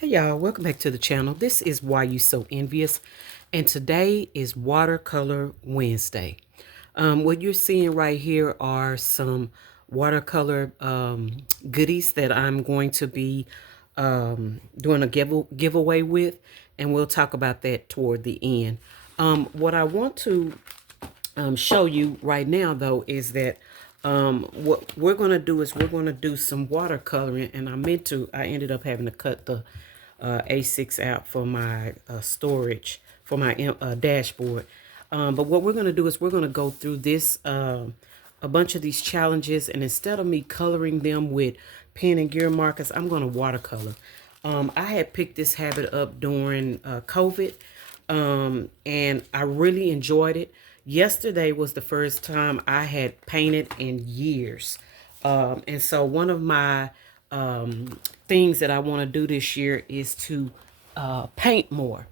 Hey y'all, welcome back to the channel. This is Why You So Envious, and today is Watercolor Wednesday. What you're seeing right here are some watercolor goodies that I'm going to be doing a giveaway with, and we'll talk about that toward the end. What I want to show you right now, though, is that what we're going to do is we're going to do some watercoloring, and I ended up having to cut the A6 out for my storage for my dashboard. But what we're going to do is we're going to go through this a bunch of these challenges, and instead of me coloring them with pen and gear markers, I'm going to watercolor. I had picked this habit up during COVID, and I really enjoyed it. Yesterday was the first time I had painted in years. And so one of my things that I want to do this year is to paint more.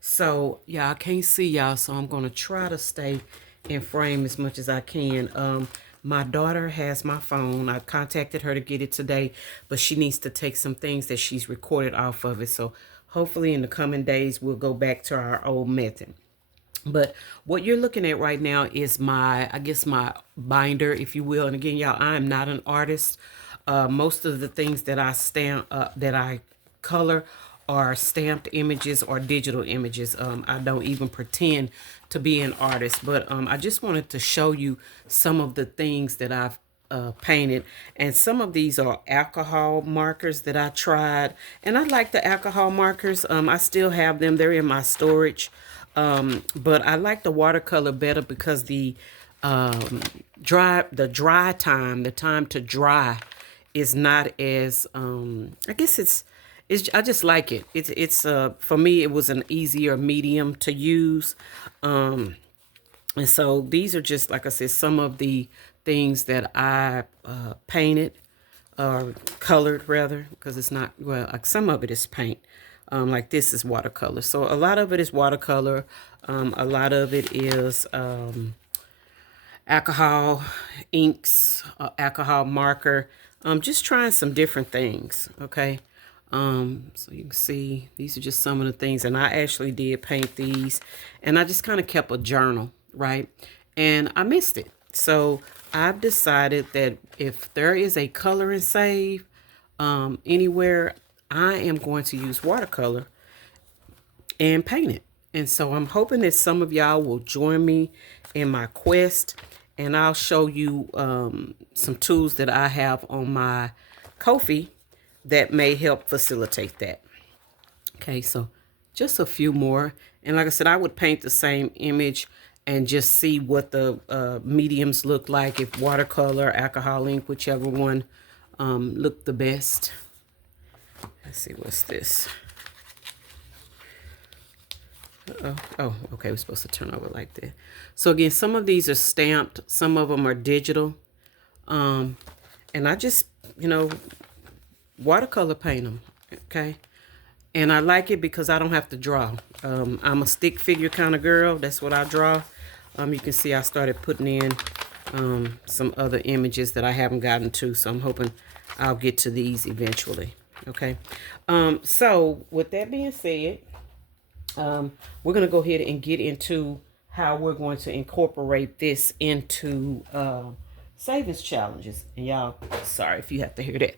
So y'all can't see y'all, so I'm going to try to stay in frame as much as I can. My daughter has my phone. I contacted her to get it today, but she needs to take some things that she's recorded off of it. So hopefully in the coming days, we'll go back to our old method. But what you're looking at right now is I guess my binder, if you will. And again, y'all, I am not an artist. Most of the things that I that I color are stamped images or digital images. I don't even pretend to be an artist, but I just wanted to show you some of the things that I've painted, and some of these are alcohol markers that I tried, and I like the alcohol markers. I still have them. They're in my storage. But I like the watercolor better because the the time to dry is not as I guess it's I just like it. It's for me it was an easier medium to use. And so these are just, like I said, some of the things that I painted or colored rather, because it's not, well, like some of it is paint. Like this is watercolor. So a lot of it is watercolor. A lot of it is alcohol inks, alcohol marker. Just trying some different things, okay? So you can see these are just some of the things, and I actually did paint these, and I just kind of kept a journal, right? And I missed it. So I've decided that if there is a color and save anywhere, I am going to use watercolor and paint it. And so I'm hoping that some of y'all will join me in my quest, and I'll show you some tools that I have on my Ko-fi that may help facilitate that. Okay, so just a few more. And like I said, I would paint the same image and just see what the mediums look like, if watercolor, alcohol ink, whichever one looked the best. Let's see, what's this? Oh, okay, we're supposed to turn over like that. So again, some of these are stamped, some of them are digital. And I just, watercolor paint them, okay? And I like it because I don't have to draw. I'm a stick figure kind of girl. That's what I draw. You can see I started putting in some other images that I haven't gotten to, so I'm hoping I'll get to these eventually, okay? So with that being said, we're going to go ahead and get into how we're going to incorporate this into savings challenges. And y'all, sorry if you have to hear that.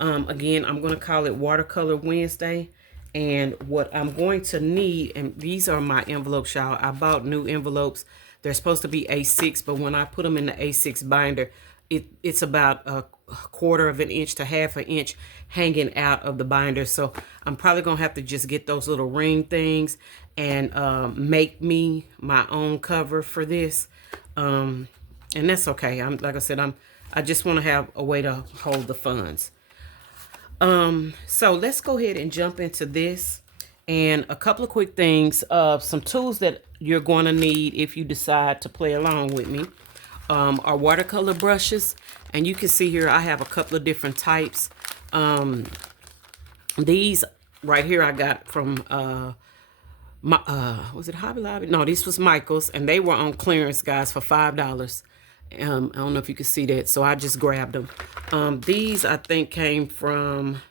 Again, I'm going to call it Watercolor Wednesday. And what I'm going to need, and these are my envelopes, y'all. I bought new envelopes. They're supposed to be A6, but when I put them in the A6 binder, it's about a quarter of an inch to half an inch hanging out of the binder. So I'm probably going to have to just get those little ring things and make me my own cover for this. And that's okay. Like I said, I just want to have a way to hold the funds. So let's go ahead and jump into this. And a couple of quick things, some tools that you're going to need if you decide to play along with me are watercolor brushes. And you can see here I have a couple of different types. These right here I got from was it Hobby Lobby? No, this was Michael's, and they were on clearance, guys, for $5. I don't know if you can see that, so I just grabbed them. These I think came from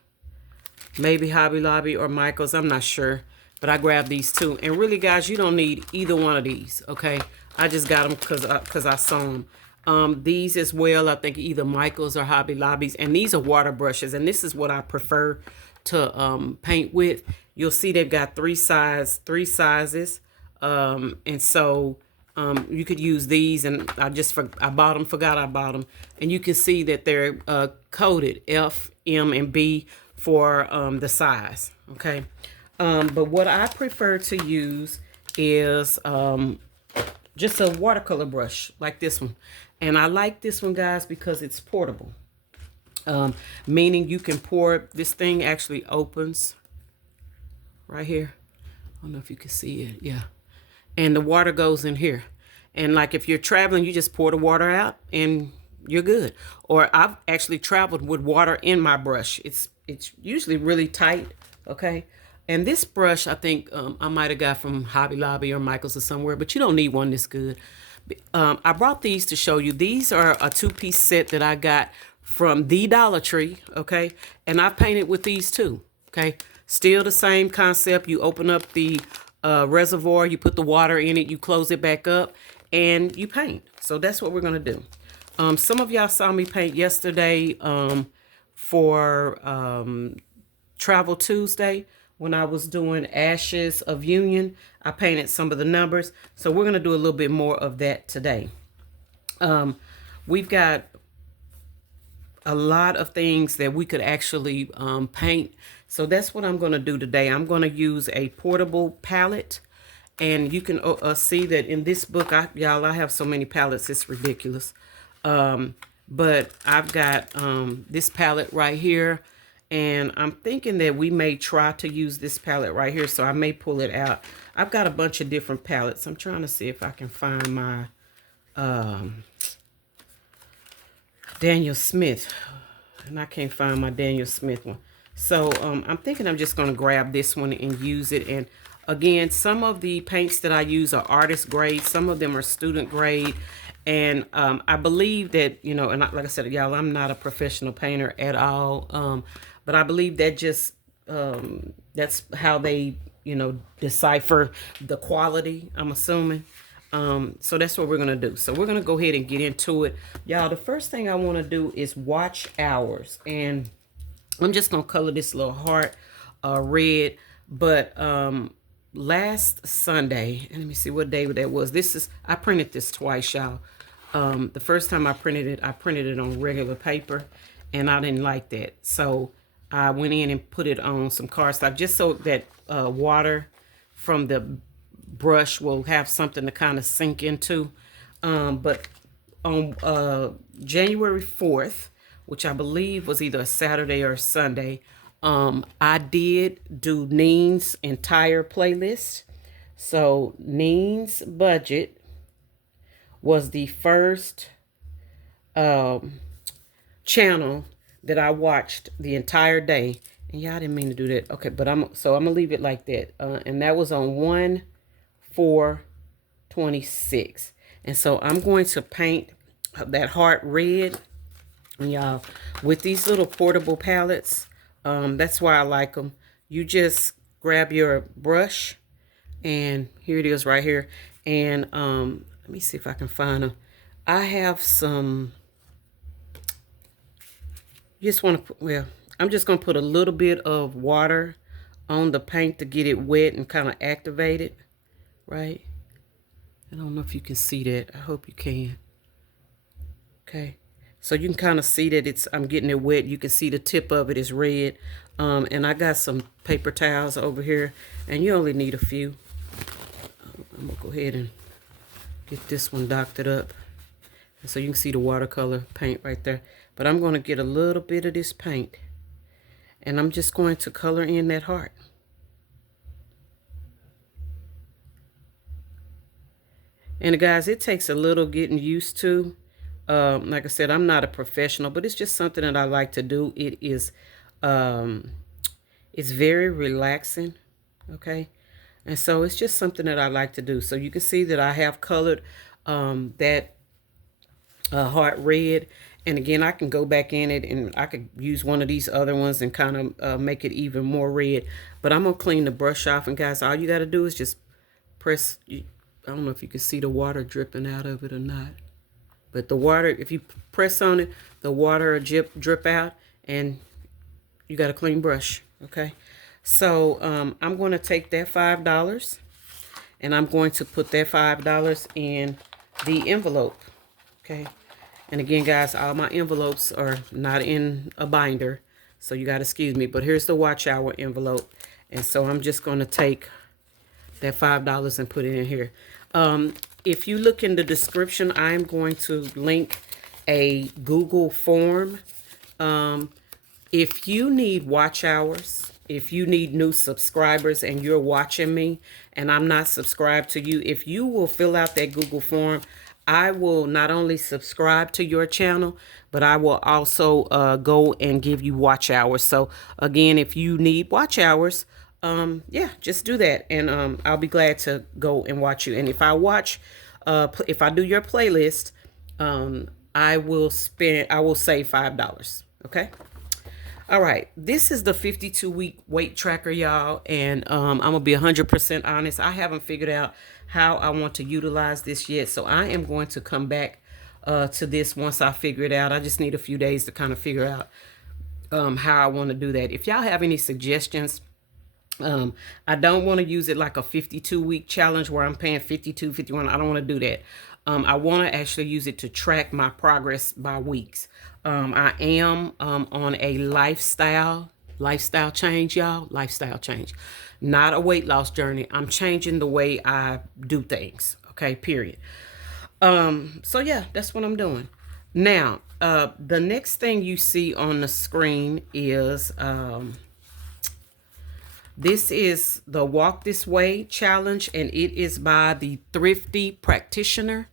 maybe Hobby Lobby or Michael's. I'm not sure. But I grabbed these two. And really, guys, you don't need either one of these, okay? I just got them because I saw them. These as well, I think either Michael's or Hobby Lobby's. And these are water brushes. And this is what I prefer to paint with. You'll see they've got three sizes. And so you could use these. And I bought them, forgot I bought them. And you can see that they're coded F, M, and B for the size, okay? But what I prefer to use is just a watercolor brush like this one. And I like this one, guys, because it's portable. Meaning you can pour, this thing actually opens right here. I don't know if you can see it. Yeah. And the water goes in here. And like if you're traveling, you just pour the water out and you're good. Or I've actually traveled with water in my brush. It's usually really tight, okay? And this brush, I think I might have got from Hobby Lobby or Michael's or somewhere, but you don't need one this good. I brought these to show you. These are a two-piece set that I got from the Dollar Tree, okay? And I painted with these too, okay? Still the same concept. You open up the reservoir, you put the water in it, you close it back up, and you paint. So that's what we're going to do. Some of y'all saw me paint yesterday for Travel Tuesday. When I was doing Ashes of Union, I painted some of the numbers. So we're going to do a little bit more of that today. We've got a lot of things that we could actually paint. So that's what I'm going to do today. I'm going to use a portable palette. And you can see that in this book, y'all, I have so many palettes, it's ridiculous. But I've got this palette right here. And I'm thinking that we may try to use this palette right here. So I may pull it out. I've got a bunch of different palettes. I'm trying to see if I can find my Daniel Smith. And I can't find my Daniel Smith one. So I'm thinking I'm just going to grab this one and use it. And again, some of the paints that I use are artist grade. Some of them are student grade. And I believe that, you know, and like I said, y'all, I'm not a professional painter at all. But I believe that just, that's how they, you know, decipher the quality, I'm assuming. So that's what we're going to do. So we're going to go ahead and get into it. Y'all, the first thing I want to do is watch hours. And I'm just going to color this little heart red. But last Sunday, and let me see what day that was. I printed this twice, y'all. The first time I printed it on regular paper. And I didn't like that. So I went in and put it on some cardstock just so that water from the brush will have something to kind of sink into. But on January 4th, which I believe was either a Saturday or a Sunday, I did do Neen's entire playlist. So Neen's Budget was the first channel that I watched the entire day. And yeah, I didn't mean to do that. Okay, but I'm gonna leave it like that. And that was on 1/4/26. And so I'm going to paint that heart red. And y'all, with these little portable palettes, that's why I like them. You just grab your brush, and here it is right here. And let me see if I can find them. I have some. I'm just going to put a little bit of water on the paint to get it wet and kind of activate it, right? I don't know if you can see that. I hope you can. Okay. So you can kind of see that I'm getting it wet. You can see the tip of it is red. And I got some paper towels over here, and you only need a few. I'm going to go ahead and get this one doctored up. And so you can see the watercolor paint right there. But I'm going to get a little bit of this paint, and I'm just going to color in that heart. And guys, it takes a little getting used to. Like I said, I'm not a professional, but it's just something that I like to do. It is, it's very relaxing, okay? And so it's just something that I like to do. So you can see that I have colored that heart red. And again, I can go back in it and I could use one of these other ones and kind of make it even more red. But I'm going to clean the brush off. And guys, all you got to do is just press. I don't know if you can see the water dripping out of it or not. But the water, if you press on it, the water will drip out. And you got a clean brush. Okay. So I'm going to take that $5. And I'm going to put that $5 in the envelope. Okay. And again, guys, all my envelopes are not in a binder, so you got to excuse me. But here's the watch hour envelope. And so I'm just going to take that $5 and put it in here. If you look in the description, I'm going to link a Google form. If you need watch hours, if you need new subscribers and you're watching me and I'm not subscribed to you, if you will fill out that Google form, I will not only subscribe to your channel, but I will also go and give you watch hours. So again, if you need watch hours, yeah, just do that. And I'll be glad to go and watch you. And if I watch, if I do your playlist, I will save $5. Okay. All right, this is the 52-week weight tracker, y'all, and I'm gonna be 100% honest. I haven't figured out how I want to utilize this yet, so I am going to come back to this once I figure it out. I just need a few days to kind of figure out how I want to do that. If y'all have any suggestions, I don't want to use it like a 52-week challenge where I'm paying 52, 51. I don't want to do that. I want to actually use it to track my progress by weeks. I am on a lifestyle change, y'all. Lifestyle change, not a weight loss journey. I'm changing the way I do things. Okay, period. So yeah, that's what I'm doing. Now, the next thing you see on the screen is this is the Walk This Way challenge, and it is by the Thrifty Practitioner.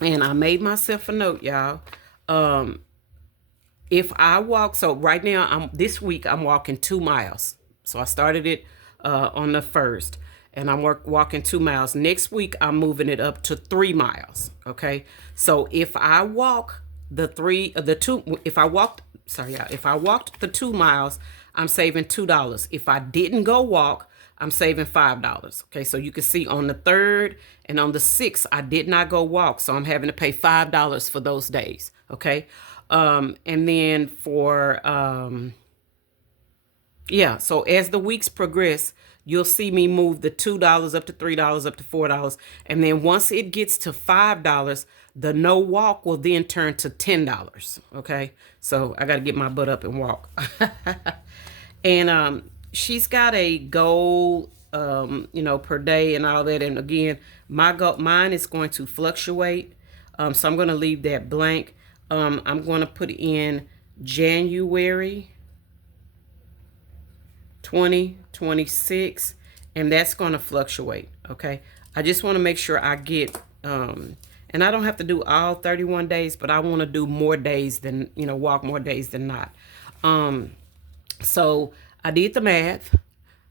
And I made myself a note, y'all. If I walk, so right now, this week I'm walking 2 miles. So I started it on the 1st, and I'm walking 2 miles. Next week I'm moving it up to 3 miles. Okay. So if I walk if I walked the 2 miles, I'm saving $2. If I didn't go walk, I'm saving $5. Okay, so you can see on the 3rd and on the 6th, I did not go walk, so I'm having to pay $5 for those days. Okay, and then for yeah, so as the weeks progress, you'll see me move the $2 up to $3 up to $4, and then once it gets to $5, the no walk will then turn to $10. Okay, so I got to get my butt up and walk. And she's got a goal, per day and all that. And again, mine is going to fluctuate. So I'm going to leave that blank. I'm going to put in January 2026, and that's going to fluctuate. Okay. I just want to make sure I get, and I don't have to do all 31 days, but I want to do more days than, walk more days than not. So I did the math.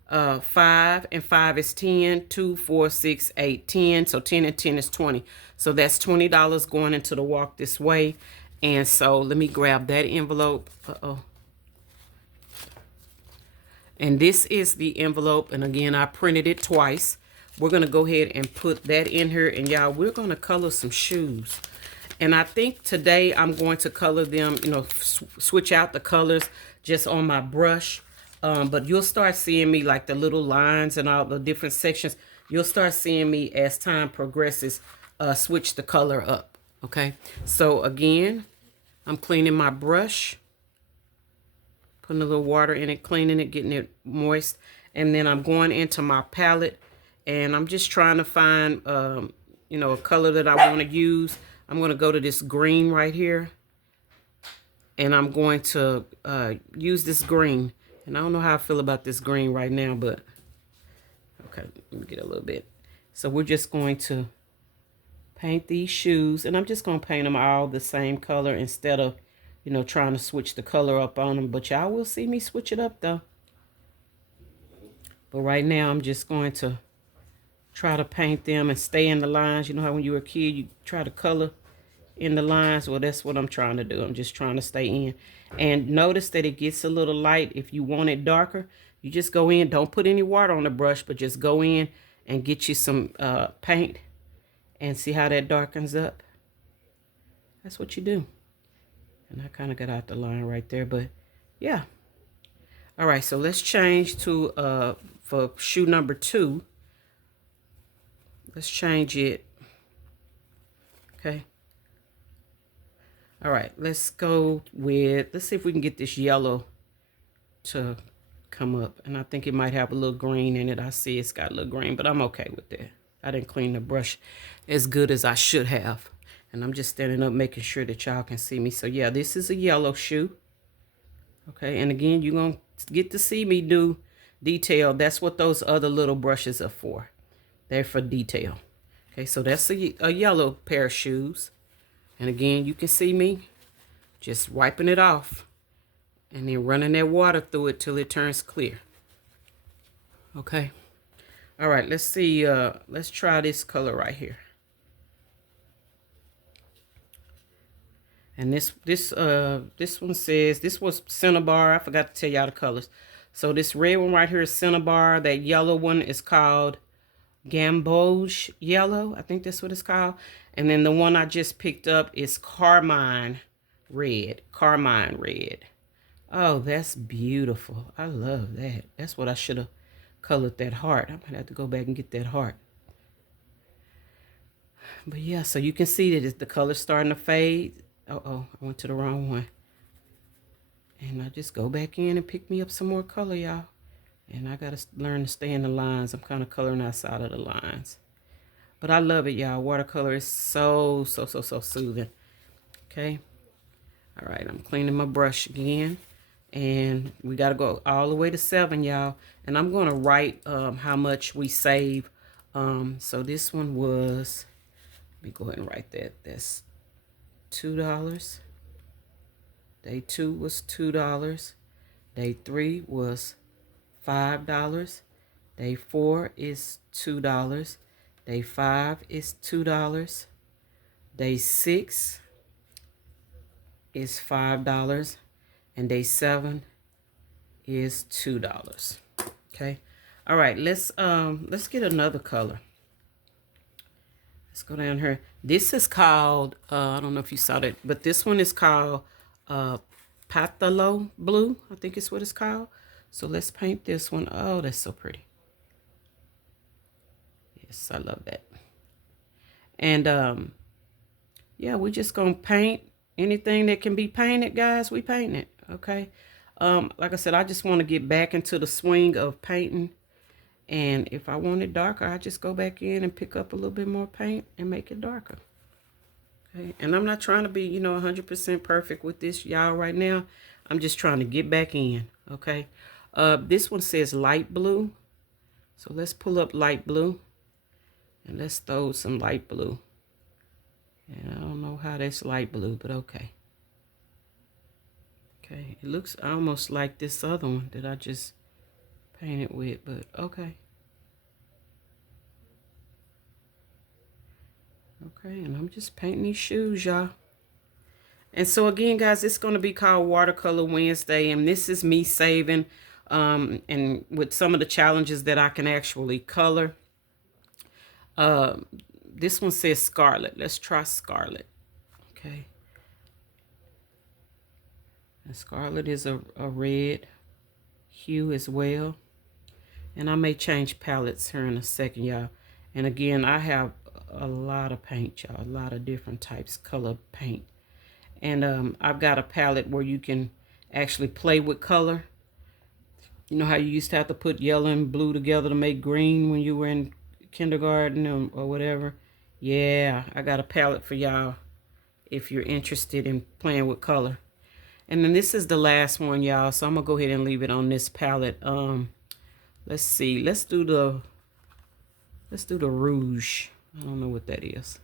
5 and 5 is 10, 2, 4, 6, 8, 10. So 10 and 10 is 20. So that's $20 going into the Walk This Way. And so let me grab that envelope. And this is the envelope. And again, I printed it twice. We're going to go ahead and put that in here. And y'all, we're going to color some shoes. And I think today I'm going to color them, switch out the colors just on my brush. But you'll start seeing me like the little lines and all the different sections. You'll start seeing me as time progresses, switch the color up. Okay. So again, I'm cleaning my brush, putting a little water in it, cleaning it, getting it moist. And then I'm going into my palette and I'm just trying to find, a color that I want to use. I'm going to go to this green right here, and I'm going to use this green. And I don't know how I feel about this green right now, but okay, let me get a little bit. So we're just going to paint these shoes, and I'm just going to paint them all the same color instead of, trying to switch the color up on them. But y'all will see me switch it up though. But right now I'm just going to try to paint them and stay in the lines. You know how when you were a kid, you try to color in the lines. Well, that's what I'm trying to do. I'm just trying to stay in. And notice that it gets a little light. If you want it darker, you just go in. Don't put any water on the brush, but just go in and get you some paint and see how that darkens up. That's what you do. And I kind of got out the line right there, but yeah. All right, so let's change to, for shoe number 2, let's change it. Okay. All right, let's go with, let's see if we can get this yellow to come up. And I think it might have a little green in it. I see it's got a little green, but I'm okay with that. I didn't clean the brush as good as I should have. And I'm just standing up making sure that y'all can see me. So yeah, this is a yellow shoe. Okay, and again, you're going to get to see me do detail. That's what those other little brushes are for. They're for detail. Okay, so that's a yellow pair of shoes. And again, you can see me just wiping it off and then running that water through it till it turns clear. Okay. All right, let's see. Let's try this color right here. And this one says, this was Cinnabar. I forgot to tell y'all the colors. So this red one right here is Cinnabar. That yellow one is called Gamboge Yellow. I think that's what it's called. And then the one I just picked up is Carmine Red. Carmine Red. Oh, that's beautiful. I love that. That's what I should have colored that heart. I'm going to have to go back and get that heart. But yeah, so you can see that the color's starting to fade. Uh-oh, I went to the wrong one. And I just go back in and pick me up some more color, y'all. And I got to learn to stay in the lines. I'm kind of coloring outside of the lines. But I love it, y'all. Watercolor is so soothing. Okay. All right, I'm cleaning my brush again. And we got to go all the way to 7, y'all. And I'm going to write how much we save. So this one was, let me go ahead and write that. That's $2. Day 2 was $2. Day 3 was $5. Day 4 is $2. Day 5 is $2. Day 6 is $5. And day 7 is $2. Okay. All right, let's get another color. Let's go down here. This is called, I don't know if you saw that, but this one is called Pathalo Blue. I think it's what it's called. So let's paint this one. Oh, that's so pretty. Yes, I love that. And yeah, we're just gonna paint anything that can be painted, guys. We paint it, okay? Like I said, I just want to get back into the swing of painting. And if I want it darker, I just go back in and pick up a little bit more paint and make it darker. Okay, and I'm not trying to be, 100% perfect with this, y'all, right now. I'm just trying to get back in, okay? This one says light blue. So let's pull up light blue. And let's throw some light blue. And I don't know how that's light blue, but okay. Okay, it looks almost like this other one that I just painted with, but okay. Okay, and I'm just painting these shoes, y'all. And so again, guys, it's going to be called Watercolor Wednesday, and this is me saving and with some of the challenges that I can actually color. This one says Scarlet. Let's try Scarlet. Okay. And Scarlet is a red hue as well. And I may change palettes here in a second, y'all. And again, I have a lot of paint, y'all. A lot of different types of color paint. And I've got a palette where you can actually play with color. You know how you used to have to put yellow and blue together to make green when you were in kindergarten or whatever? Yeah, I got a palette for y'all if you're interested in playing with color. And then this is the last one, y'all. So I'm going to go ahead and leave it on this palette. Let's see. Let's do the rouge. I don't know what that is,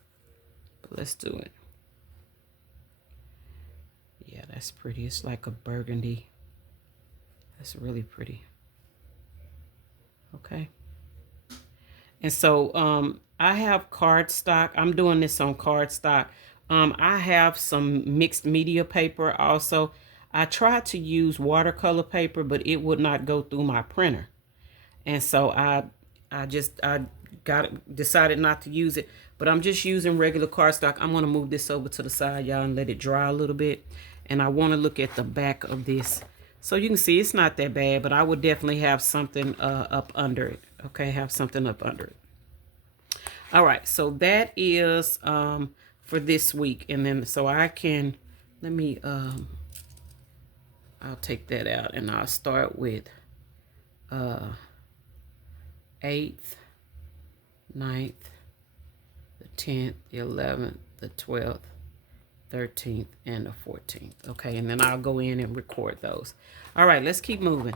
but let's do it. Yeah, that's pretty. It's like a burgundy. That's really pretty. Okay. And so I have cardstock. I'm doing this on cardstock, I have some mixed media paper also. I tried to use watercolor paper, but it would not go through my printer. And so I decided not to use it, but I'm just using regular cardstock. I'm going to move this over to the side, y'all, and let it dry a little bit. And I want to look at the back of this. So you can see it's not that bad, but I would definitely have something up under it. Okay, have something up under it. All right, so that is for this week. And then so I can, let me, I'll take that out and I'll start with 8th, 9th, the 10th, the 11th, the 12th, 13th, and the 14th. Okay, and then I'll go in and record those. All right, let's keep moving.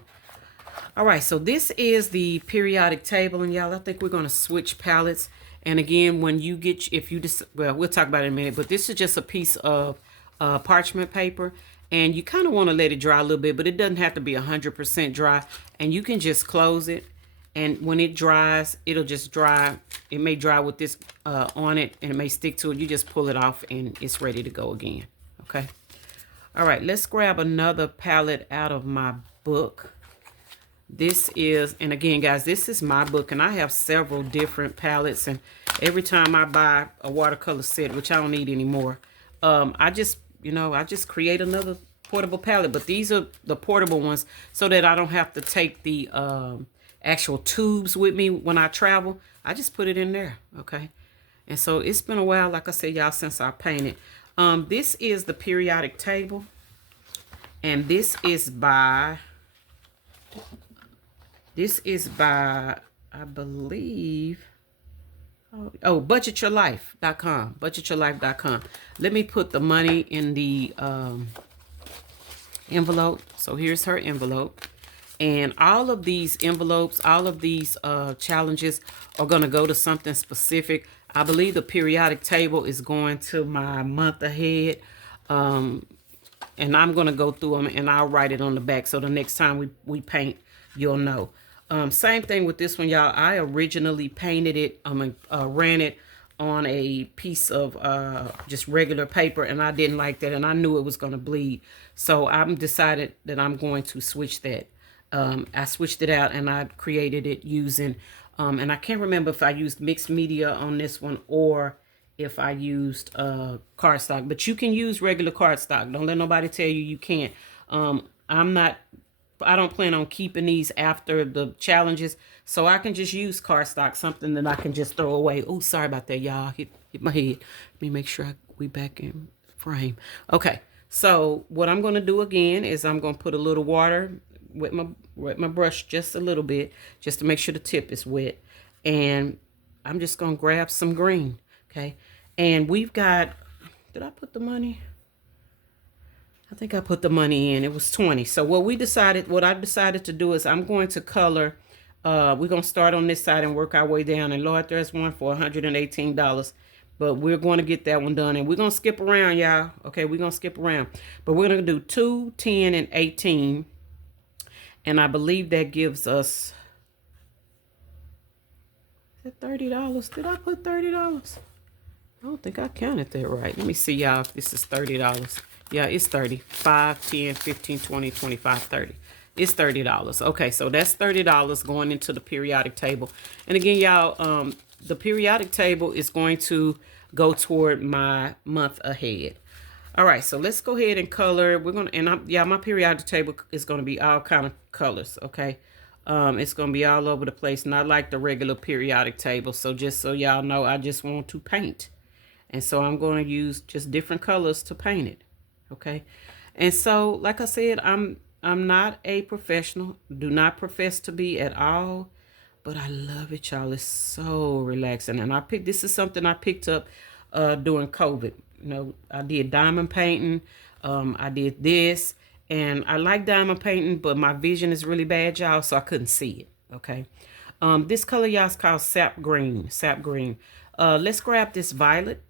All right, so this is the periodic table, and y'all, I think we're going to switch palettes. And again, when you get, if you just, well, we'll talk about it in a minute, but this is just a piece of parchment paper, and you kind of want to let it dry a little bit, but it doesn't have to be 100% dry, and you can just close it, and when it dries, it'll just dry. It may dry with this on it, and it may stick to it. You just pull it off, and it's ready to go again, okay? All right, let's grab another palette out of my book. This is, and again, guys, this is my book, and I have several different palettes, and every time I buy a watercolor set, which I don't need anymore, I just, I just create another portable palette, but these are the portable ones so that I don't have to take the actual tubes with me when I travel. I just put it in there, okay? And so it's been a while, like I said, y'all, since I painted. This is the periodic table, and this is by... This is by, I believe, budgetyourlife.com, budgetyourlife.com. Let me put the money in the envelope. So here's her envelope. And all of these envelopes, all of these challenges are going to go to something specific. I believe the periodic table is going to my month ahead. And I'm going to go through them, and I'll write it on the back. So the next time we paint, you'll know. Same thing with this one, y'all. I originally painted it, ran it on a piece of just regular paper, and I didn't like that, and I knew it was going to bleed. So I'm decided that I'm going to switch that. I switched it out, and I created it using, and I can't remember if I used mixed media on this one or if I used cardstock, but you can use regular cardstock. Don't let nobody tell you can't. I don't plan on keeping these after the challenges, so I can just use cardstock, something that I can just throw away. Oh, sorry about that, y'all. Hit my head. Let me make sure we back in frame. Okay, so what I'm going to do again is I'm going to put a little water with my brush just a little bit, just to make sure the tip is wet. And I'm just going to grab some green, okay? And we've got, did I put the money? I think I put the money in. It was 20. So what I decided to do is I'm going to color. We're going to start on this side and work our way down. And Lord, there's one for $118. But we're going to get that one done. And we're going to skip around, y'all. Okay, we're going to skip around. But we're going to do 2, 10, and 18. And I believe that gives us... Is it $30? Did I put $30? I don't think I counted that right. Let me see, y'all, if this is $30. Yeah, it's 30. 5, 10, 15, 20, 25, 30. It's $30. Okay, so that's $30 going into the periodic table. And again, y'all, the periodic table is going to go toward my month ahead. All right, so let's go ahead and color. We're gonna, and my periodic table is gonna be all kind of colors. Okay, it's gonna be all over the place, not like the regular periodic table. So just so y'all know, I just want to paint, and so I'm going to use just different colors to paint it. Okay, and so like I said, I'm not a professional, do not profess to be at all, but I love it, y'all. It's so relaxing. And this is something I picked up during COVID. I did diamond painting, I did this, and I like diamond painting, but my vision is really bad, y'all, so I couldn't see it. Okay, this color, y'all, is called sap green. Let's grab this violet.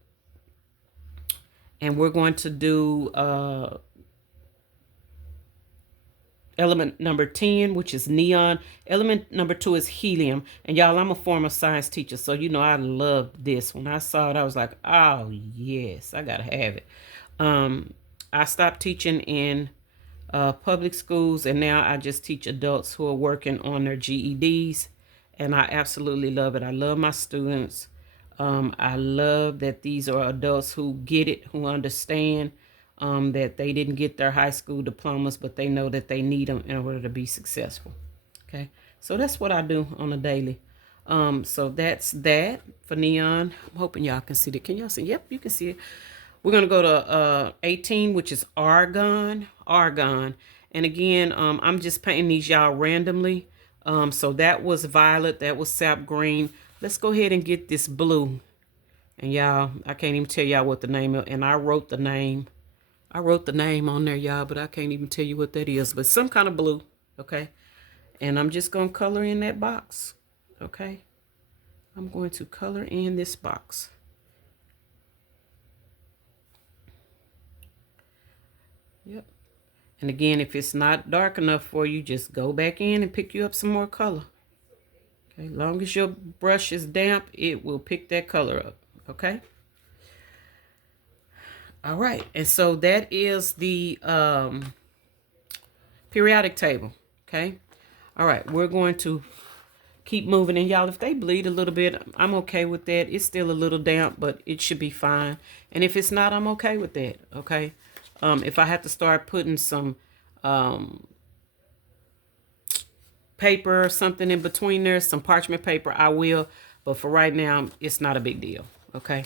And we're going to do element number 10, which is neon. Element number 2 is helium. And y'all, I'm a former science teacher, so you know I love this. When I saw it, I was like, oh yes, I gotta have it. I stopped teaching in public schools, and now I just teach adults who are working on their GEDs, and I absolutely love it. I love my students. I love that these are adults who get it, who understand that they didn't get their high school diplomas, but they know that they need them in order to be successful. Okay, so that's what I do on a daily. So that's that for neon. I'm hoping y'all can see it. Can y'all see? Yep, you can see it. We're going to go to 18, which is argon. Argon. And again, I'm just painting these y'all randomly. So that was violet. That was sap green. Let's go ahead and get this blue. And y'all, I can't even tell y'all what the name is. And I wrote the name. I wrote the name on there, y'all, but I can't even tell you what that is. But some kind of blue, okay? And I'm just going to color in that box, okay? I'm going to color in this box. Yep. And again, if it's not dark enough for you, just go back in and pick you up some more color. Okay, as long as your brush is damp, it will pick that color up, okay? All right, and so that is the periodic table, okay? All right, we're going to keep moving. And y'all, if they bleed a little bit, I'm okay with that. It's still a little damp, but it should be fine. And if it's not, I'm okay with that, okay? If I have to start putting some paper or something in between there, some parchment paper, I will. But for right now, it's not a big deal, okay?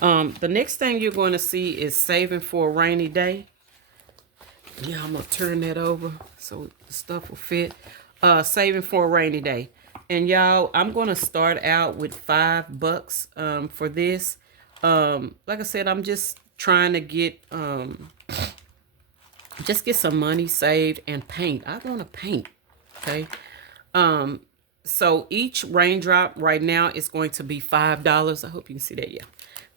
The next thing you're going to see is saving for a rainy day. Yeah, I'm going to turn that over so the stuff will fit. Saving for a rainy day. And y'all, I'm going to start out with $5 for this. Like I said, I'm just trying to get some money saved and paint. I want to paint, okay? So each raindrop right now is going to be $5. I hope you can see that, yeah.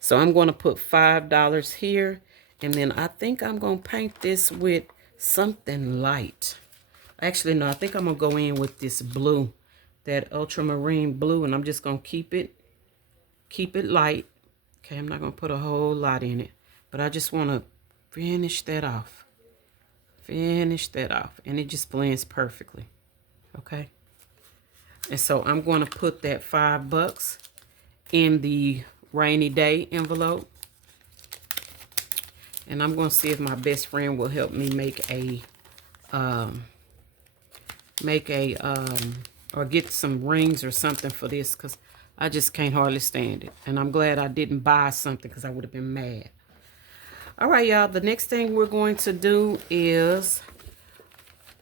So I'm going to put $5 here, and then I think I'm going to paint this with something light. Actually, no, I think I'm going to go in with this blue, that ultramarine blue, and I'm just going to keep it light. Okay, I'm not going to put a whole lot in it, but I just want to finish that off. Finish that off, and it just blends perfectly. Okay, and so I'm going to put that $5 in the rainy day envelope, and I'm going to see if my best friend will help me make a or get some rings or something for this, because I just can't hardly stand it. And I'm glad I didn't buy something, because I would have been mad. All right, y'all, the next thing we're going to do is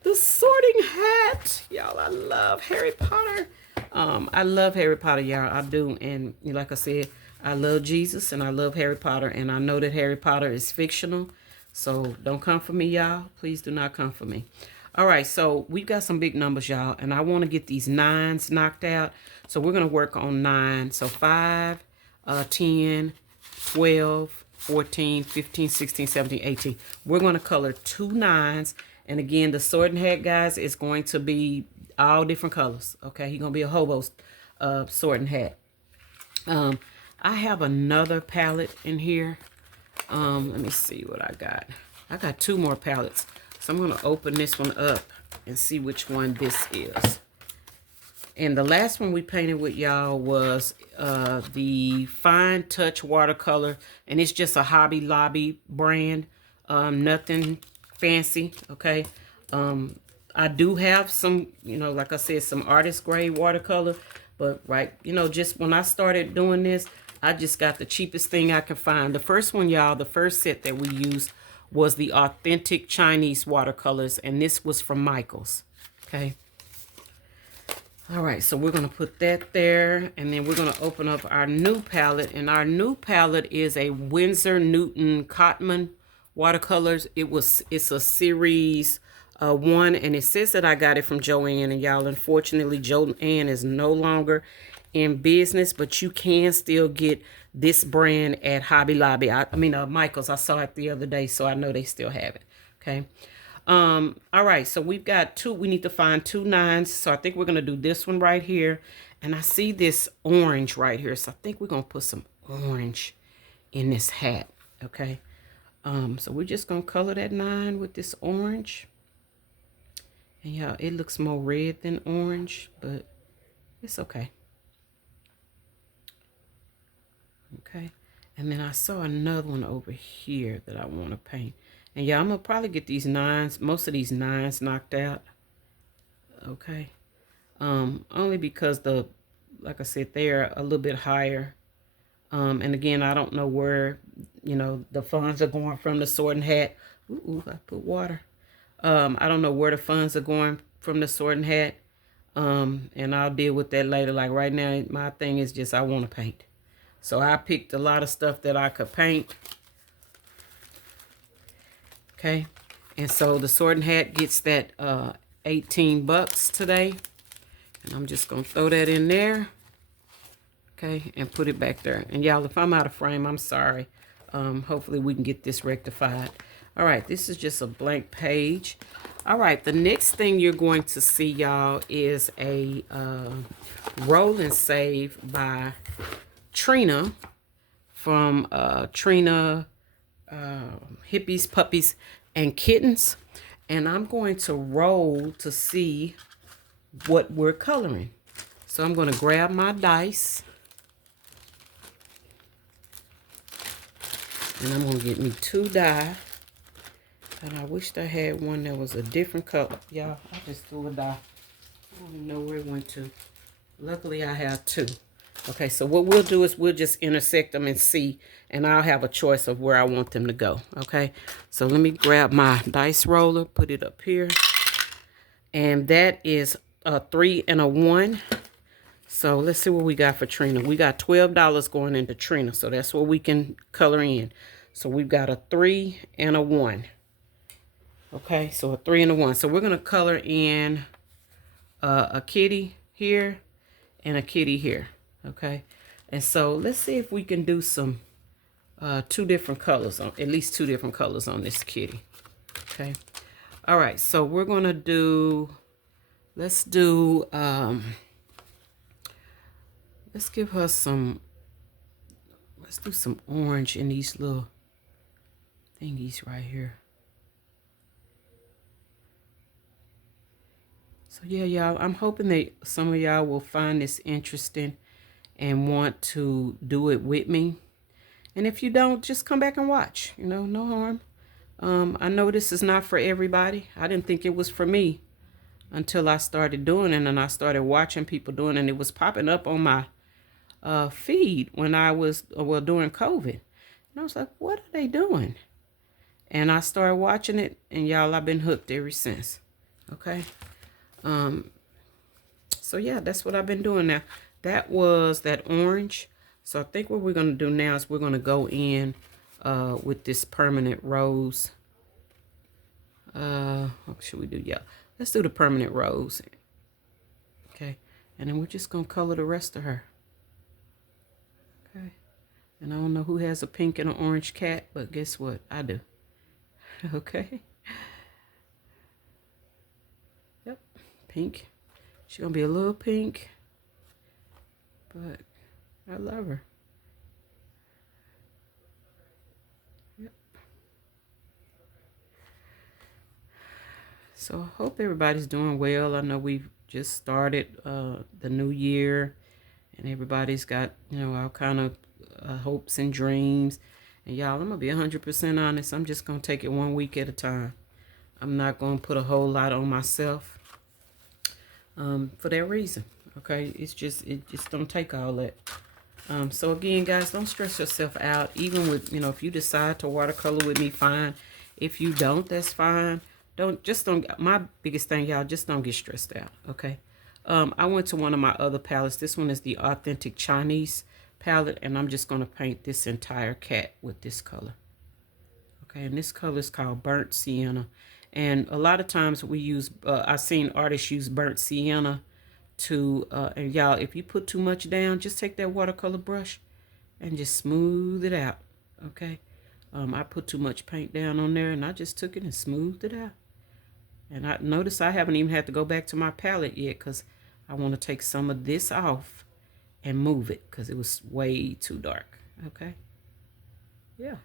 the sorting hat. Y'all, I love Harry Potter. I love Harry Potter, y'all. I do. And like I said, I love Jesus and I love Harry Potter. And I know that Harry Potter is fictional. So don't come for me, y'all. Please do not come for me. All right, so we've got some big numbers, y'all. And I want to get these 9s knocked out. So we're going to work on 9. So 5, 10, 12, 14, 15, 16, 17, 18. We're going to color 2 9s. And again, the sorting hat, guys, is going to be all different colors. Okay, he's going to be a hobo sorting hat. I have another palette in here. Let me see what I got. I got 2 more palettes. So I'm going to open this one up and see which one this is. And the last one we painted with y'all was the Fine Touch watercolor. And it's just a Hobby Lobby brand. Nothing fancy, okay? I do have some, like I said, some artist grade watercolor. But, just when I started doing this, I just got the cheapest thing I can find. The first one, y'all, the first set that we used was the Authentic Chinese watercolors. And this was from Michael's, okay? All right, so we're going to put that there, and then we're going to open up our new palette, and our new palette is a Winsor Newton Cotman watercolors. It's a series 1, and it says that I got it from Joann, and y'all, unfortunately, Joann is no longer in business, but you can still get this brand at Hobby Lobby. I mean, Michael's. I saw it the other day, so I know they still have it, okay? All right, so we've got two. We need to find two nines. So I think we're gonna do this one right here. And I see this orange right here. So I think we're gonna put some orange in this hat. Okay. So we're just gonna color that 9 with this orange. And yeah, it looks more red than orange, but it's okay. Okay. And then I saw another one over here that I want to paint. And yeah, I'm gonna probably get these 9s, most of these 9s knocked out. Okay. Only because like I said, they're a little bit higher. And again, I don't know where, the funds are going from the sorting hat. Ooh, I put water. I don't know where the funds are going from the sorting hat. And I'll deal with that later. Like right now, my thing is just I want to paint. So I picked a lot of stuff that I could paint. Okay. And so the sorting hat gets that 18 bucks today. And I'm just going to throw that in there. Okay. And put it back there. And y'all, if I'm out of frame, I'm sorry. Hopefully we can get this rectified. All right. This is just a blank page. All right. The next thing you're going to see, y'all, is a Roll and Save by Trina from Trina Hippies, Puppies, and Kittens. And I'm going to roll to see what we're coloring. So I'm going to grab my dice. And I'm going to get me 2 die. And I wished I had one that was a different color. Y'all, I just threw a die. I don't even know where it went to. Luckily, I have 2. Okay, so what we'll do is we'll just intersect them and see. And I'll have a choice of where I want them to go. Okay, so let me grab my dice roller, put it up here. And that is a 3 and a 1. So let's see what we got for Trina. We got $12 going into Trina. So that's what we can color in. So we've got a 3 and a 1. Okay, so a 3 and a 1. So we're going to color in a kitty here and a kitty here. Okay, and so let's see if we can do some 2 different colors, at least 2 different colors on this kitty. Okay, all right, so we're going to do, let's do let's give her some, let's do some orange in these little thingies right here. So yeah, y'all, I'm hoping that some of y'all will find this interesting and want to do it with me. And if you don't, just come back and watch, no harm. I know this is not for everybody. I didn't think it was for me until I started doing it, and I started watching people doing it, and it was popping up on my feed when I was, during COVID. And I was like, what are they doing? And I started watching it, and y'all, I've been hooked ever since. Okay. So yeah, that's what I've been doing now. That was that orange. So I think what we're going to do now is we're going to go in with this permanent rose. What should we do? Yeah, let's do the permanent rose. Okay, and then we're just going to color the rest of her. Okay, and I don't know who has a pink and an orange cat, but guess what? I do. Okay. Yep, pink. She's going to be a little pink, but I love her. Yep. So I hope everybody's doing well. I know we've just started the new year, and everybody's got, all kind of hopes and dreams. And y'all, I'm going to be 100% honest. I'm just going to take it 1 week at a time. I'm not going to put a whole lot on myself for that reason. Okay, it just don't take all that. So again, guys, don't stress yourself out. Even with, if you decide to watercolor with me, fine. If you don't, that's fine. My biggest thing, y'all, just don't get stressed out. Okay. I went to one of my other palettes. This one is the Authentic Chinese palette, and I'm just going to paint this entire cat with this color. Okay, and this color is called Burnt Sienna. And a lot of times we use, I've seen artists use burnt sienna to, and y'all, if you put too much down, just take that watercolor brush and just smooth it out. Okay. I put too much paint down on there, and I just took it and smoothed it out. And I notice I haven't even had to go back to my palette yet because I want to take some of this off and move it because it was way too dark. Okay. Yeah.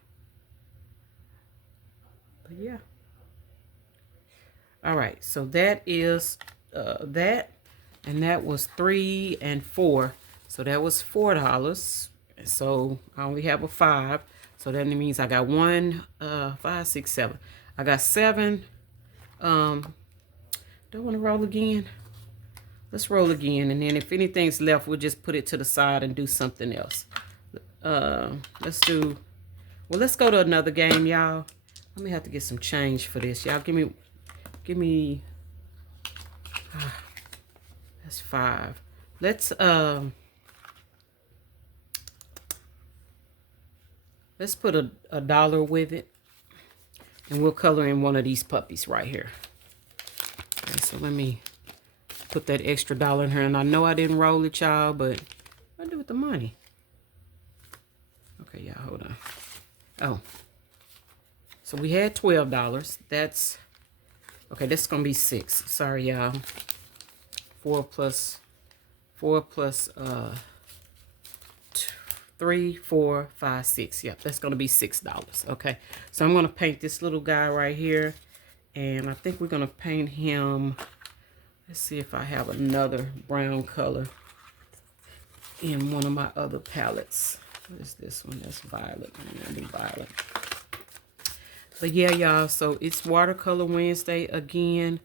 But yeah. All right. So that is that. And that was 3 and 4. So that was $4. So I only have a 5. So that means I got 1, 5, 6, 7. I got 7. Do I want to roll again? Let's roll again, and then if anything's left, we'll just put it to the side and do something else. Let's do, well, let's go to another game, y'all. I'm gonna have to get some change for this. Y'all give me, that's 5. Let's put a dollar with it, and we'll color in one of these puppies right here. Okay, so let me put that extra dollar in here, and I know I didn't roll it, y'all, but what do I do with the money? Okay, y'all, hold on. Oh, so we had $12. That's okay. That's gonna be 6. Sorry, y'all. 4 plus 3, 4, 5, 6. Yep, that's gonna be $6. Okay, so I'm gonna paint this little guy right here, and I think we're gonna paint him. Let's see if I have another brown color in one of my other palettes. What is this one? That's violet. I'm gonna do violet. But yeah, y'all, so it's Watercolor Wednesday again.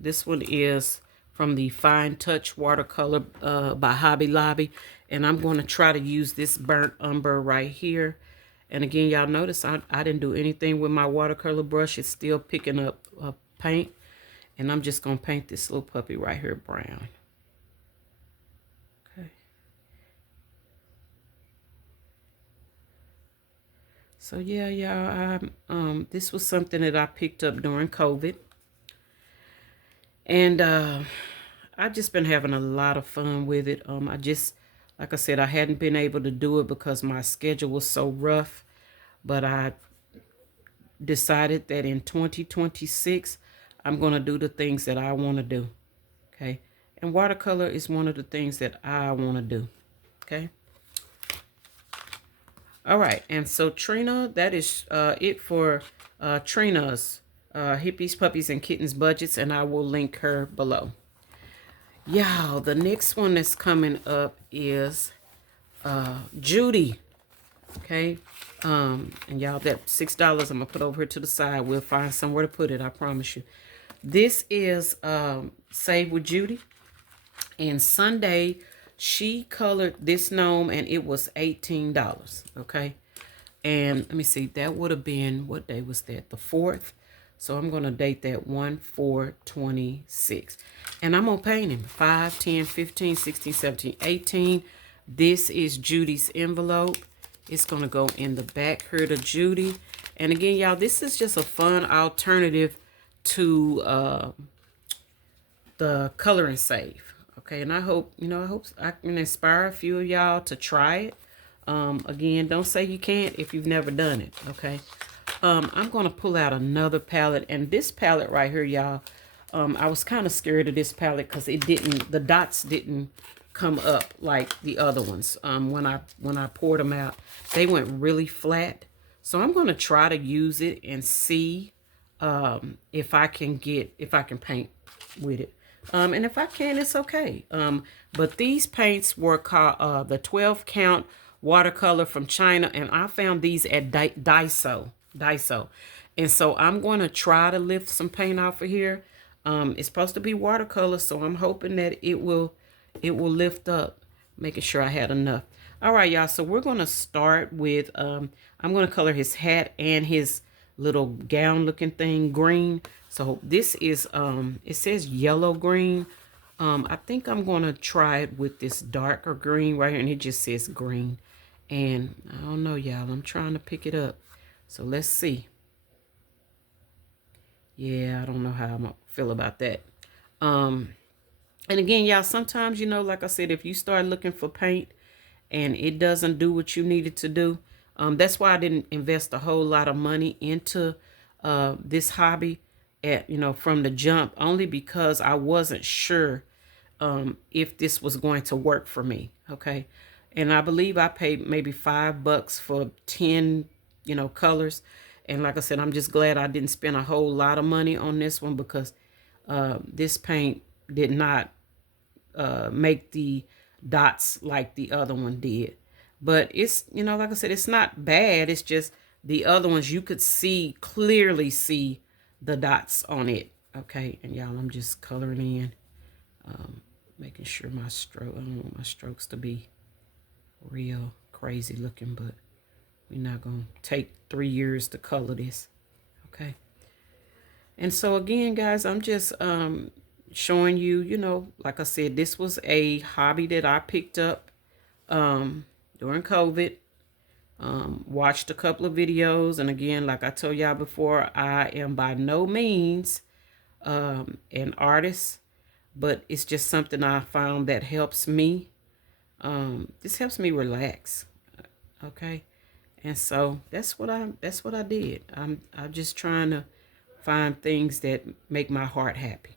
This one is from the Fine Touch Watercolor by Hobby Lobby. And I'm going to try to use this burnt umber right here. And again, y'all notice I didn't do anything with my watercolor brush. It's still picking up paint. And I'm just going to paint this little puppy right here brown. Okay. So yeah, y'all, this was something that I picked up during COVID. And I've just been having a lot of fun with it. Like I said, I hadn't been able to do it because my schedule was so rough. But I decided that in 2026, I'm going to do the things that I want to do. Okay. And watercolor is one of the things that I want to do. Okay. All right. And so Trina, that is it for Trina's Hippies, Puppies, and Kittens budgets. And I will link her below. Y'all, the next one that's coming up is Judy. Okay. And y'all, that $6 I'm going to put over here to the side. We'll find somewhere to put it. I promise you. This is Save with Judy. And Sunday, she colored this gnome, and it was $18. Okay. And let me see. That would have been, what day was that? The 4th. So I'm going to date that 1/4/26. And I'm going to paint him 5, 10, 15, 16, 17, 18. This is Judy's envelope. It's going to go in the back here to Judy. And again, y'all, this is just a fun alternative to the color and save. Okay, and I hope I can inspire a few of y'all to try it. Again, don't say you can't if you've never done it. Okay. I'm going to pull out another palette, and this palette right here, y'all, I was kind of scared of this palette because the dots didn't come up like the other ones. When I poured them out, they went really flat. So I'm going to try to use it and see if I can paint with it. And if I can, it's okay. But these paints were called the 12 count watercolor from China, and I found these at Daiso. And so I'm going to try to lift some paint off of here. It's supposed to be watercolor, so I'm hoping that it will lift up, making sure I had enough. All right, y'all, so we're going to start with I'm going to color his hat and his little gown looking thing green. So this is it says yellow green. I think I'm going to try it with this darker green right here, and it just says green. And I don't know, y'all, I'm trying to pick it up. So let's see. Yeah, I don't know how I'm gonna feel about that. And again, y'all, sometimes, like I said, if you start looking for paint and it doesn't do what you need it to do, that's why I didn't invest a whole lot of money into this hobby at, from the jump, only because I wasn't sure if this was going to work for me. Okay. And I believe I paid maybe $5 for 10, colors. And like I said, I'm just glad I didn't spend a whole lot of money on this one, because this paint did not make the dots like the other one did. But it's, like I said, it's not bad. It's just the other ones, you could clearly see the dots on it. Okay. And y'all, I'm just coloring in, making sure my stroke, I don't want my strokes to be real crazy looking, but we're not going to take 3 years to color this. Okay. And so again, guys, I'm just showing you, like I said, this was a hobby that I picked up during COVID. Watched a couple of videos. And again, like I told y'all before, I am by no means an artist, but it's just something I found that helps me. This helps me relax. Okay. And so that's what I did. I'm just trying to find things that make my heart happy.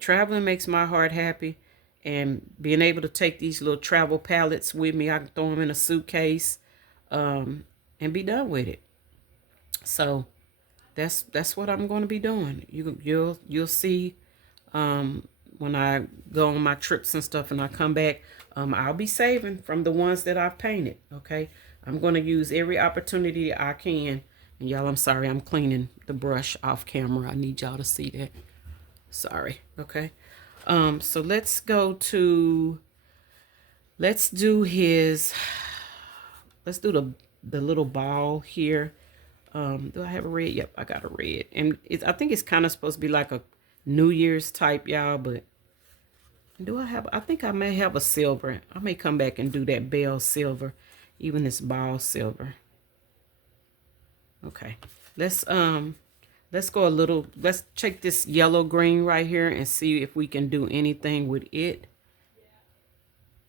Traveling makes my heart happy, and being able to take these little travel palettes with me, I can throw them in a suitcase, and be done with it. So that's what I'm going to be doing. You'll see when I go on my trips and stuff, and I come back, I'll be saving from the ones that I've painted. Okay, I'm going to use every opportunity I can. And y'all, I'm sorry, I'm cleaning the brush off camera. I need y'all to see that. Sorry. Okay. So let's do the little ball here. Do I have a red? Yep, I got a red. And I think it's kind of supposed to be like a New Year's type, y'all, but I think I may have a silver. I may come back and do that bell silver, even this ball silver. Okay. Let's go let's check this yellow green right here and see if we can do anything with it.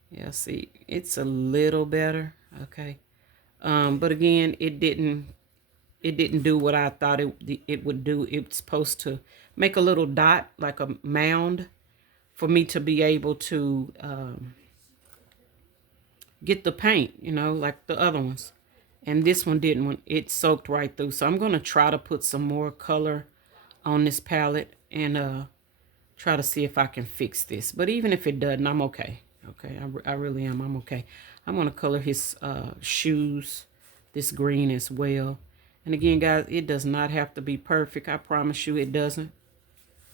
Yeah, see, it's a little better. Okay. But again, it didn't do what I thought it would do. It's supposed to make a little dot, like a mound, for me to be able to get the paint, like the other ones. And this one didn't. It soaked right through. So I'm going to try to put some more color on this palette and try to see if I can fix this. But even if it doesn't, I'm okay. Okay, I really am. I'm okay. I'm going to color his shoes this green as well. And again, guys, it does not have to be perfect. I promise you it doesn't.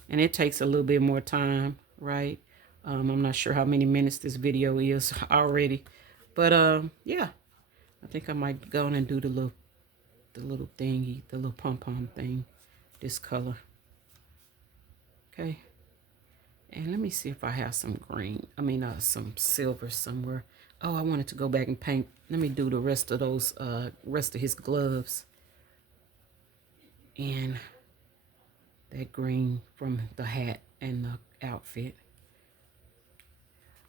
And it takes a little bit more time, right? I'm not sure how many minutes this video is already. But yeah, I think I might go on and do the little thingy, the little pom-pom thing, this color. Okay. And let me see if I have some green. Some silver somewhere. Oh, I wanted to go back and paint. Let me do the rest of those, rest of his gloves. And that green from the hat and the outfit.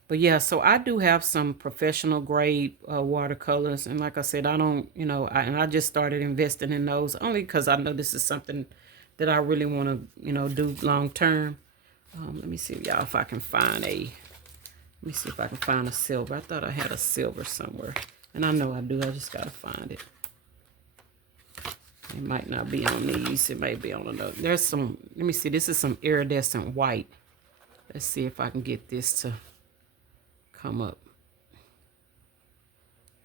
But yeah, so I do have some professional grade watercolors. And like I said, I don't, I just started investing in those only because I know this is something that I really want to, do long term. Let me see, y'all, if I can find let me see if I can find a silver. I thought I had a silver somewhere. And I know I do. I just got to find it. It might not be on these. It may be on another. There's some, let me see. This is some iridescent white. Let's see if I can get this to come up.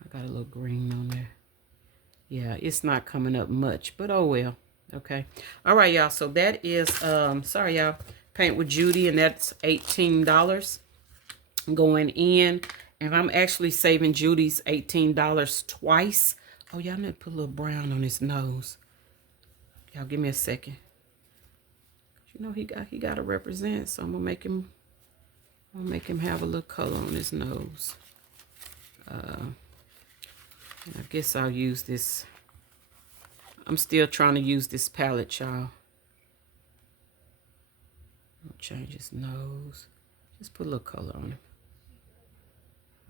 I got a little green on there. Yeah, it's not coming up much, but oh well. Okay. All right, y'all. So that is, sorry, y'all. Paint with Judy, and that's $18 going in. And I'm actually saving Judy's $18 twice. Oh, y'all need to put a little brown on his nose. Y'all give me a second. He got to represent, so I'm gonna make him have a little color on his nose. I guess I'll use this. I'm still trying to use this palette, y'all. I'll change his nose. Just put a little color on him.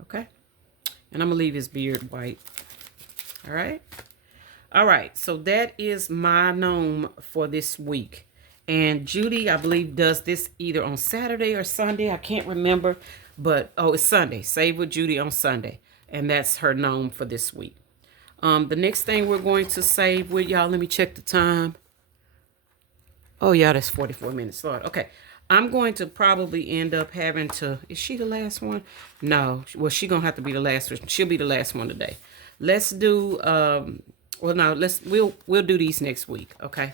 Okay? And I'm going to leave his beard white. All right? All right, so that is my gnome for this week. And Judy, I believe, does this either on Saturday or Sunday. I can't remember, but oh, it's Sunday. Save with Judy on Sunday. And that's her gnome for this week. The next thing we're going to save with y'all, let me check the time. Oh, yeah, that's 44 minutes. Lord. Okay. I'm going to probably end up having to, is she the last one? No. Well, she's going to have to be the last one. She'll be the last one today. Let's do, well, no, we'll do these next week. Okay.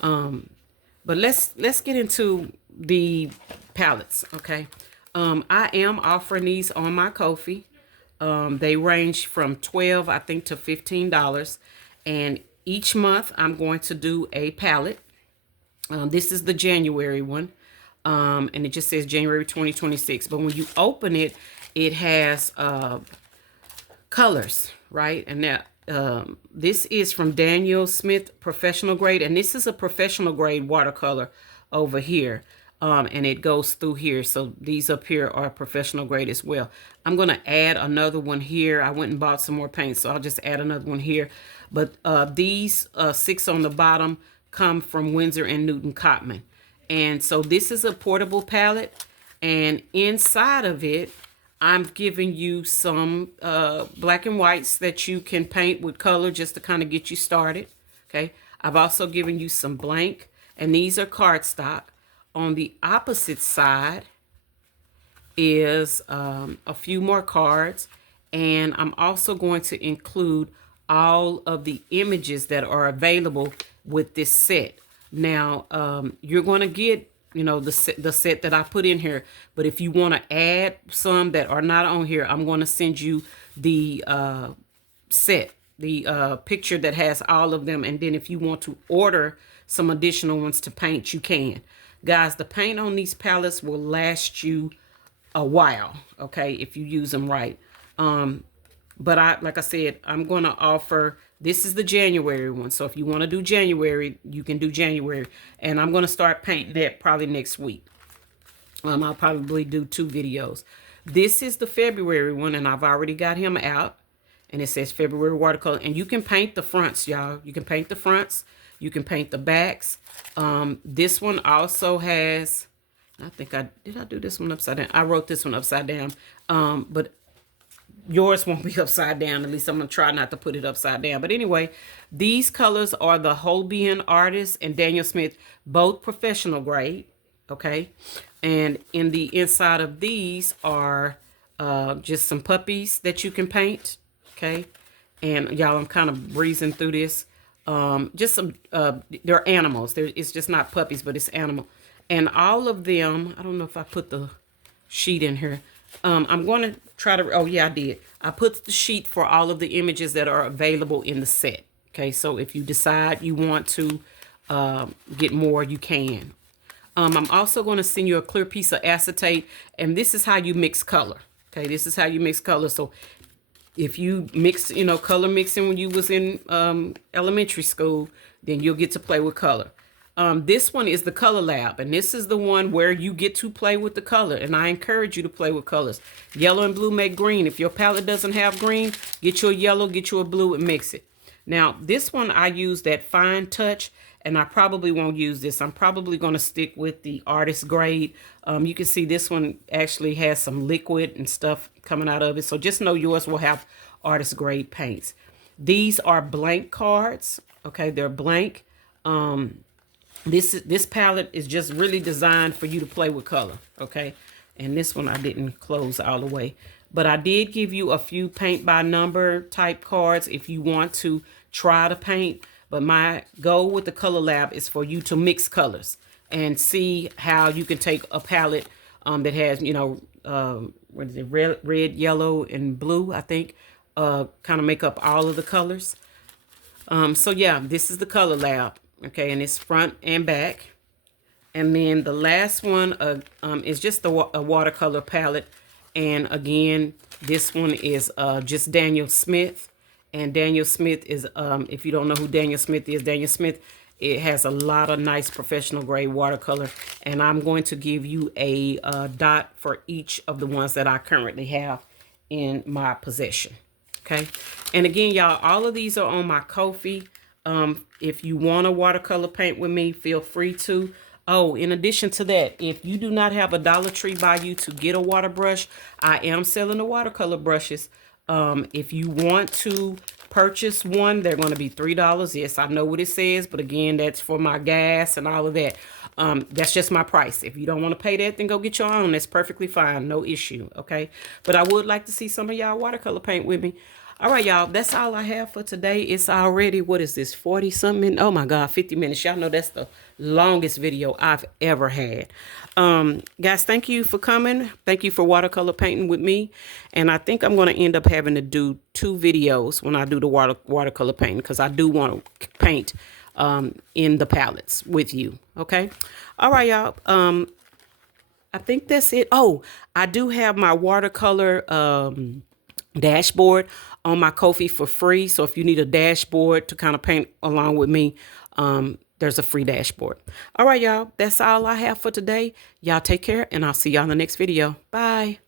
But let's get into the palettes. Okay. I am offering these on my Ko-fi. They range from $12, I think, to $15. And each month I'm going to do a palette. This is the January one. And it just says January 2026. But when you open it, it has colors, right? And now this is from Daniel Smith Professional Grade. And this is a professional grade watercolor over here. And it goes through here. So these up here are professional grade as well. I'm going to add another one here. I went and bought some more paint, so I'll just add another one here. But these 6 on the bottom come from Winsor and Newton Cotman. And so this is a portable palette. And inside of it, I'm giving you some black and whites that you can paint with color just to kind of get you started. Okay. I've also given you some blank. And these are cardstock. On the opposite side is a few more cards. And I'm also going to include all of the images that are available with this set. Now, you're going to get, you know, the set that I put in here. But if you want to add some that are not on here, I'm going to send you the set, the picture that has all of them. And then if you want to order some additional ones to paint, you can. Guys, the paint on these palettes will last you a while, okay, if you use them right. But like I said, I'm going to offer, this is the January one. So if you want to do January, you can do January. And I'm going to start painting that probably next week. I'll probably do 2 videos. This is the February one, and I've already got him out. And it says February watercolor. And you can paint the fronts, y'all. You can paint the fronts. You can paint the backs. This one also has, I think did I do this one upside down? I wrote this one upside down. But yours won't be upside down. At least I'm going to try not to put it upside down. But anyway, these colors are the Holbein Artist and Daniel Smith, both professional grade. Okay. And in the inside of these are just some puppies that you can paint. Okay. And y'all, I'm kind of breezing through this. Just some, they're animals. It's just not puppies, but it's animal. And all of them, I don't know if I put the sheet in here. I'm going to try to, oh yeah, I did. I put the sheet for all of the images that are available in the set. Okay, so if you decide you want to get more, you can. I'm also going to send you a clear piece of acetate, and this is how you mix color. Okay, this is how you mix color. So if you mix, you know, color mixing when you was in elementary school, then you'll get to play with color. This one is the color lab, and this is the one where you get to play with the color, and I encourage you to play with colors. Yellow and blue make green. If your palette doesn't have green, get you a yellow, get you a blue, and mix it. Now, this one I use that fine touch, and I probably won't use this. I'm probably going to stick with the artist grade. You can see this one actually has some liquid and stuff coming out of it, so just know yours will have artist grade paints. These are blank cards. Okay, they're blank. This palette is just really designed for you to play with color, okay? And this one I didn't close all the way. But I did give you a few paint by number type cards if you want to try to paint. But my goal with the color lab is for you to mix colors and see how you can take a palette that has, you know, what is it, red, yellow, and blue, I think, kind of make up all of the colors. So yeah, this is the color lab. Okay, and it's front and back. And then the last one is just a watercolor palette. And again, this one is just Daniel Smith. And Daniel Smith is, if you don't know who Daniel Smith is, Daniel Smith, it has a lot of nice professional grade watercolor. And I'm going to give you a dot for each of the ones that I currently have in my possession. Okay. And again, y'all, all of these are on my Ko-fi. If you want to watercolor paint with me, feel free to. Oh, in addition to that, if you do not have a Dollar Tree by you to get a water brush, I am selling the watercolor brushes. If you want to purchase one, they're going to be $3. Yes, I know what it says, but again, that's for my gas and all of that. That's just my price. If you don't want to pay that, then go get your own. That's perfectly fine. No issue. Okay. But I would like to see some of y'all watercolor paint with me. All right, y'all. That's all I have for today. It's already, what is this, 40 something? Oh my God, 50 minutes. Y'all know that's the longest video I've ever had. Guys, thank you for coming. Thank you for watercolor painting with me. And I think I'm going to end up having to do 2 videos when I do the watercolor painting, because I do want to paint in the palettes with you. Okay. All right, y'all. I think that's it. Oh, I do have my watercolor dashboard on my Ko-fi for free. So if you need a dashboard to kind of paint along with me, there's a free dashboard. All right, y'all. That's all I have for today. Y'all take care, and I'll see y'all in the next video. Bye.